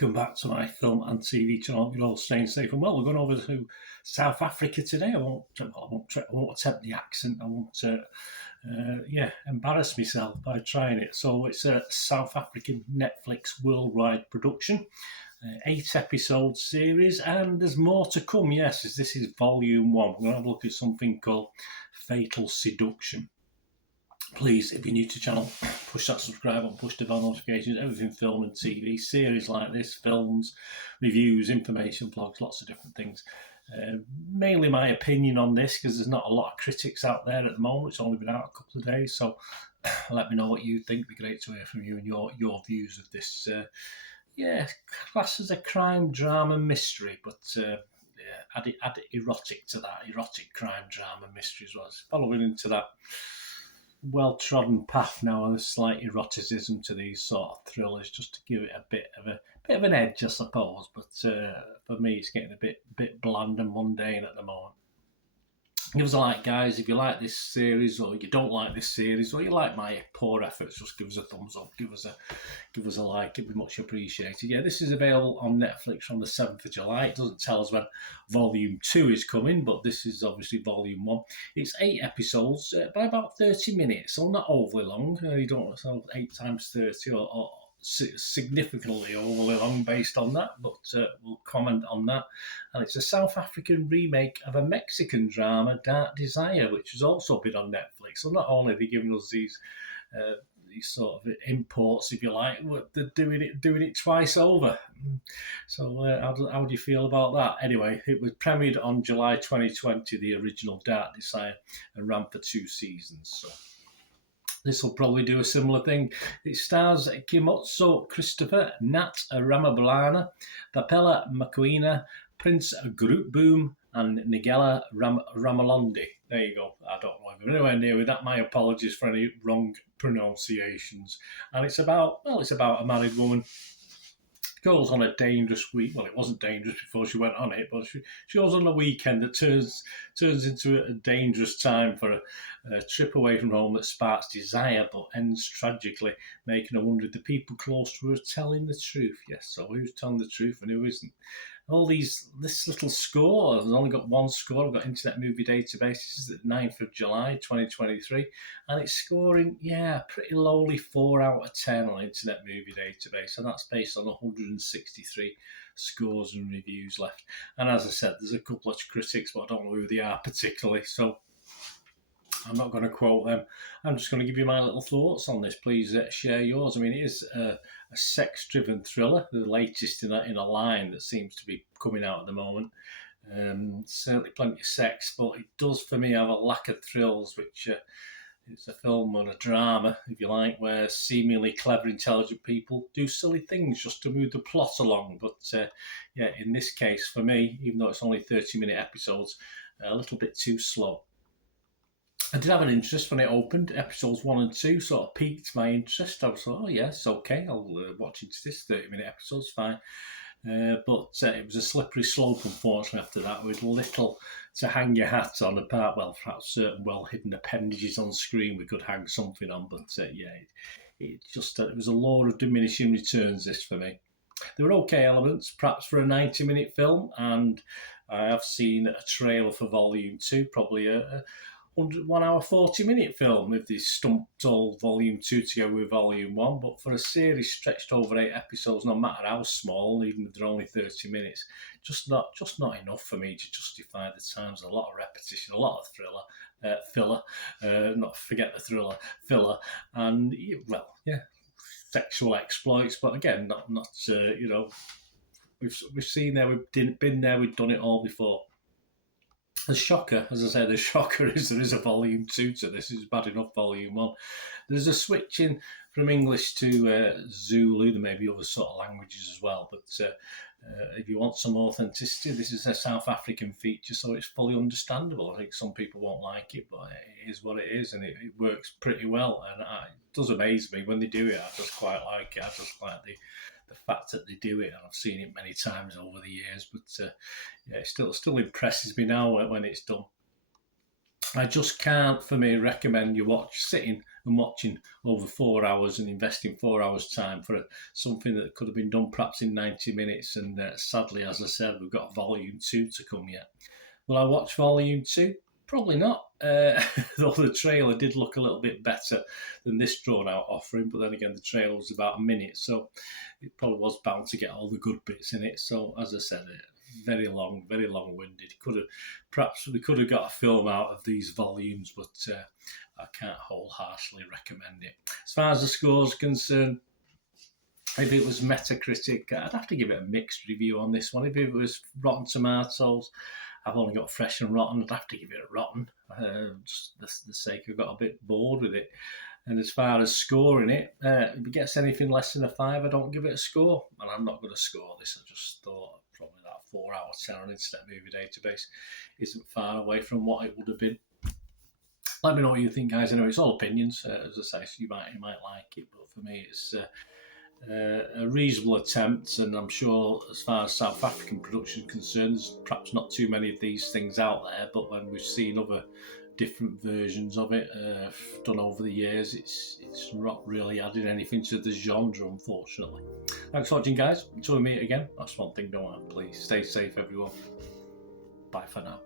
welcome back to my film and TV channel. You're all staying safe and well. We're going over to South Africa today. I won't attempt the accent. I won't embarrass myself by trying it. So it's a South African Netflix worldwide production, 8-episode series, and there's more to come. Yes, as this is volume 1. We're going to have a look at something called Fatal Seduction. Please, if you're new to the channel, push that subscribe button, push the bell notifications, everything film and TV, series like this, films, reviews, information, vlogs, lots of different things. Mainly my opinion on this, because there's not a lot of critics out there at the moment. It's only been out a couple of days, so let me know what you think. It'd be great to hear from you and your views of this. Class as a crime, drama, mystery, but add erotic to that, erotic crime, drama, mystery as well. It's following into that well-trodden path now, and a slight eroticism to these sort of thrillers, just to give it a bit of an edge, I suppose. But for me, it's getting a bit bland and mundane at the moment. Give us a like, guys, if you like this series, or you don't like this series, or you like my poor efforts. Just give us a thumbs up, give us a like. It'd be much appreciated. Yeah, this is available on Netflix from the 7th of July. It doesn't tell us when volume 2 is coming, but this is obviously volume 1. It's 8 episodes by about 30 minutes, so not overly long. You don't want to 8 times 30 or significantly overly long based on that, but we'll comment on that. And it's a South African remake of a Mexican drama, Dark Desire, which has also been on Netflix. So not only are they giving us these sort of imports, if you like, they're doing it twice over. So how do you feel about that? Anyway, it was premiered on July 2020, the original Dark Desire, and ran for 2 seasons. So this will probably do a similar thing. It stars Kimotso Christopher, Nat Ramabulana, Papela Makwina, Prince Grootboom, and Nigella Ramalondi. There you go. I don't know if I'm anywhere near with that. My apologies for any wrong pronunciations. And it's about a married woman. Goes on a dangerous week. Well, it wasn't dangerous before she went on it, but she goes on a weekend that turns into a dangerous time for a trip away from home that sparks desire, but ends tragically, making her wonder if the people close to her are telling the truth. Yes, so who's telling the truth and who isn't? This little score, I've only got one score. I've got Internet Movie Database. This is the 9th of July, 2023, and it's scoring, pretty lowly 4 out of 10 on Internet Movie Database, and that's based on 163 scores and reviews left. And as I said, there's a couple of critics, but I don't know who they are particularly, so I'm not going to quote them. I'm just going to give you my little thoughts on this. Please share yours. I mean, it is a sex-driven thriller, the latest in a line that seems to be coming out at the moment. Certainly plenty of sex, but it does, for me, have a lack of thrills, which it's a film and a drama, if you like, where seemingly clever, intelligent people do silly things just to move the plot along. But in this case, for me, even though it's only 30-minute episodes, a little bit too slow. I did have an interest when it opened. Episodes 1 and 2 sort of piqued my interest. I was like, oh yes, okay, I'll watch into this 30-minute episode's fine. But it was a slippery slope, unfortunately, after that, with little to hang your hat on, apart, well, perhaps certain well-hidden appendages on screen we could hang something on. But it was a law of diminishing returns, this, for me. There were okay elements, perhaps for a 90-minute film, and I have seen a trailer for Volume 2, probably a 1 hour 40-minute film if they stumped all Volume 2 together with Volume 1, but for a series stretched over 8 episodes, no matter how small, even if they're only 30 minutes, just not enough for me to justify the times. A lot of repetition, a lot of filler, and sexual exploits, but again, we've seen there, we've been there, we've done it all before. The shocker, as I say, the shocker is there is a Volume 2 to this. It's bad enough Volume 1. There's a switching from English to Zulu. There may be other sort of languages as well. But if you want some authenticity, this is a South African feature, so it's fully understandable. I think some people won't like it, but it is what it is, and it works pretty well. And it does amaze me when they do it. I just quite like it. I just like the fact that they do it, and I've seen it many times over the years, but it still impresses me now when it's done. I just can't, for me, recommend you sitting and watching over 4 hours and investing 4 hours' time for something that could have been done perhaps in 90 minutes. And sadly, as I said, we've got Volume 2 to come yet. Will I watch Volume 2? Probably not. Though the trailer did look a little bit better than this drawn out offering, but then again, the trailer was about a minute, so it probably was bound to get all the good bits in it. So, as I said, very long, very long-winded. Perhaps we could have got a film out of these volumes, but I can't wholeheartedly recommend it. As far as the score's concerned, if it was Metacritic, I'd have to give it a mixed review on this one. If it was Rotten Tomatoes, I've only got fresh and rotten. I'd have to give it a rotten, just for the sake I've got a bit bored with it. And as far as scoring it, if it gets anything less than a 5, I don't give it a score. And I'm not going to score this. I just thought probably that 4 out of 10 on Internet Movie Database isn't far away from what it would have been. Let me know what you think, guys. Anyway, it's all opinions. As I say, so you might like it, but for me, it's a reasonable attempt, and I'm sure as far as South African production is concerned, there's perhaps not too many of these things out there, but when we've seen other different versions of it done over the years, it's not really added anything to the genre, unfortunately. Thanks for watching, guys. Until we meet again, that's one thing, don't I? Please stay safe, everyone. Bye for now.